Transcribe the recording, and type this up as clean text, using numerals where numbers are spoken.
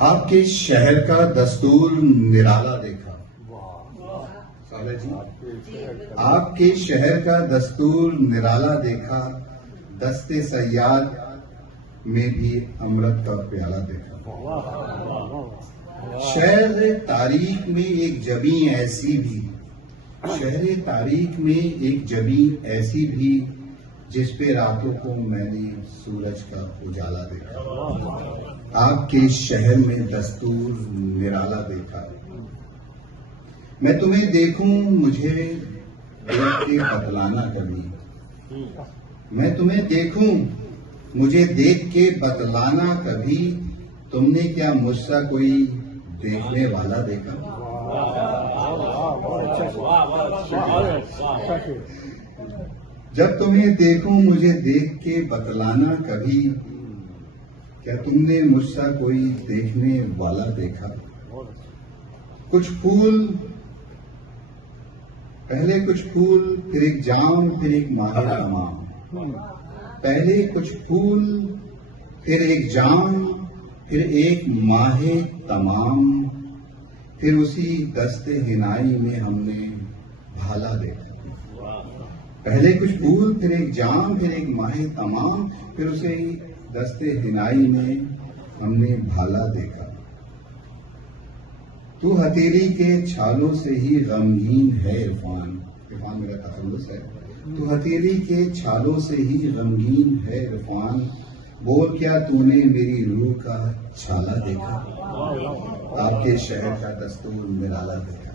आपके शहर का दस्तूर निराला देखा। साले जी, आपके शहर का दस्तूर निराला देखा, दस्ते सयाद में भी अमृत का प्याला देखा। शहर तारीख में एक जबी ऐसी भी, शहर तारीख में एक जबी ऐसी भी, जिस पे रातों को मैंने सूरज का उजाला देखा। आपके शहर में दस्तूर निराला देखा। मैं तुम्हें देखूं मुझे देख के बतलाना कभी, मैं तुम्हें देखूं मुझे देख के बतलाना कभी, तुमने क्या मुझसा कोई देखने वाला देखा। जब तुम्हें देखूं मुझे देख के बतलाना कभी, क्या तुमने मुझसा कोई देखने वाला देखा। कुछ फूल, पहले कुछ फूल फिर एक जाम फिर एक माहे तमाम, पहले कुछ फूल फिर एक जाम फिर एक माहे तमाम, फिर उसी दस्ते हिनाई में हमने भाला देखा। पहले कुछ फूल फिर एक जाम फिर एक माहे तमाम, फिर उसे दस्ते हिनाई में हमने भाला देखा। तू हथेली के छालों से ही गमगीन है इरफान, इरफान मेरा तखल्लुस है। तू हथेली के छालों से ही गमगीन है इरफान, बोल क्या तूने मेरी रूह का छाला देखा। आपके शहर का दस्तूर निराला देखा।